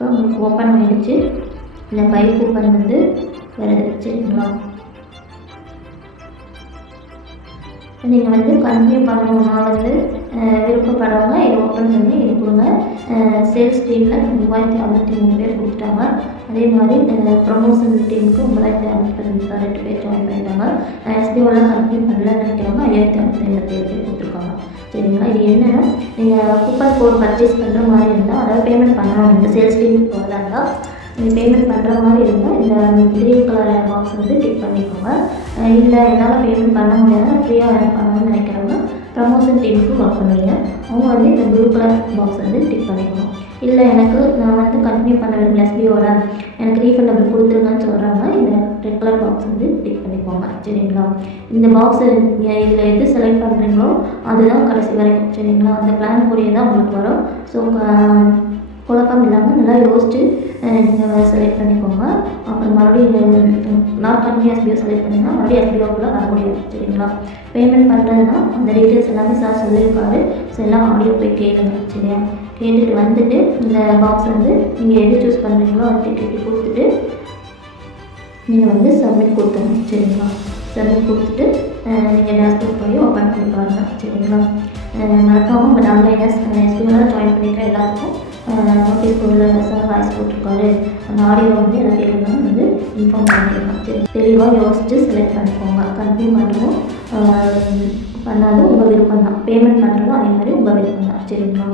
இப்போ உங்களுக்கு ஓப்பன் ஆகிடுச்சு இந்த பைப் கூப்பன் வந்து வருது சரிங்களா நீங்கள் வந்து கண்டினியூ பண்ணணும்னா வந்து விருப்பப்படுறவங்க இதை ஓப்பன் பண்ணி இது கொடுங்க. சேல்ஸ் டீமில் மூவாயிரத்தி அறுபத்தி மூணு பேர் கொடுத்துட்டாங்க. அதே மாதிரி ப்ரொமோஷன் டீமுக்கு ஒன்பதாயிரத்தி அறுபத்தி ரெண்டு பேர் ஜாயின் பண்ணிட்டாங்க. எஸ்பிஓலாம் கண்டினியூ பண்ணலன்னு நினைக்கிறவங்க ஐயாயிரத்தி அறுபத்தி ரெண்டு பேர் பேர் கொடுத்துருக்காங்க. சரிங்களா இது என்னென்னா நீங்கள் கூப்பன் கோட் பர்ச்சேஸ் பண்ணுற மாதிரி இருந்தால் அதாவது பேமெண்ட் பண்ணணும் இந்த சேல்ஸ் டீமுக்கு போகிறதா இருந்தால் நீங்கள் பேமெண்ட் பண்ணுற மாதிரி இருந்தால் இந்த க்ரீன் கலர் பாக்ஸ் வந்து டிக் பண்ணிக்கோங்க. இல்லை என்னால் பேமெண்ட் பண்ண முடியாது ஃப்ரீயாக பண்ணணும்னு நினைக்கிறவங்க ப்ரமோஷன் டீமுக்கு மார்க் பண்ணுவீங்க அவங்க வந்து இந்த ப்ளூ கலர் பாக்ஸ் வந்து டிக் பண்ணிக்கணும். இல்லை எனக்கு நான் வந்து கண்டினியூ பண்ண விரும்பல எஸ்பிஓட எனக்கு ரீஃபண்டபிள் கொடுத்துருங்கன்னு சொல்கிறாங்க இந்த ரெட் கலர் பாக்ஸ் வந்து டிக் பண்ணிக்கோங்க. சரிங்களா? இந்த பாக்ஸு இதில் எது செலக்ட் பண்ணுறீங்களோ அதுதான் கடைசி வரைக்கும். சரிங்களா? அந்த பிளான் கூடிய தான் உங்களுக்கு வரும். ஸோ குழப்பம் இல்லாமல் நல்லா யோசிச்சு நீங்கள் செலக்ட் பண்ணிக்கோங்க. அப்புறம் மறுபடியும் நாட் கண்டினியூ எஸ்பிஓ செலக்ட் பண்ணிங்கன்னா மறுபடியும் எஸ்பிஓக்குள்ளே வர முடியாது சரிங்களா? பேமெண்ட் பண்ணுறதுனா அந்த டீட்டெயில்ஸ் எல்லாமே சார் சொல்லியிருப்பாரு ஸோ எல்லாம் ஆடியோ போய் கேளுங்க சரியா? கேட்டுட்டு வந்துட்டு இந்த பாக்ஸ் வந்து நீங்கள் எது சூஸ் பண்ணுறீங்களோ அதை டிக்கெட்டு கொடுத்துட்டு நீங்கள் வந்து சப்மிட் கொடுத்துருங்க சரிங்களா? சப்மிட் கொடுத்துட்டு நீங்கள் டேஷ்போர்ட் போய் ஓப்பன் பண்ணி பாருங்கள் சரிங்களா? மறக்காமல் உங்கள் ஆன்லைன் எஸ்பிஓலாம் ஜாயின் பண்ணிக்கிற எல்லாத்துக்கும் நோட்டீஸ் போர்டில் சார் வாய்ஸ் போட்டிருக்காரு. அந்த ஆடியோ வந்து எனக்கு இருந்தாலும் வந்து இன்ஃபார்ம் பண்ணிடலாம் தெளிவாக யோசிச்சு செலக்ட் பண்ணிக்கோங்க. கன்ஃபியூம் பண்ணுவோம் பண்ணாலும் உங்கள் விருப்பம் தான் பேமெண்ட் பண்ணுறதும் அதே மாதிரி உங்கள் விருப்பம் தான் சரிங்களா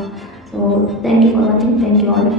ஸோ தேங்க்யூ ஃபார் வாட்சிங் தேங்க்யூ ஆல்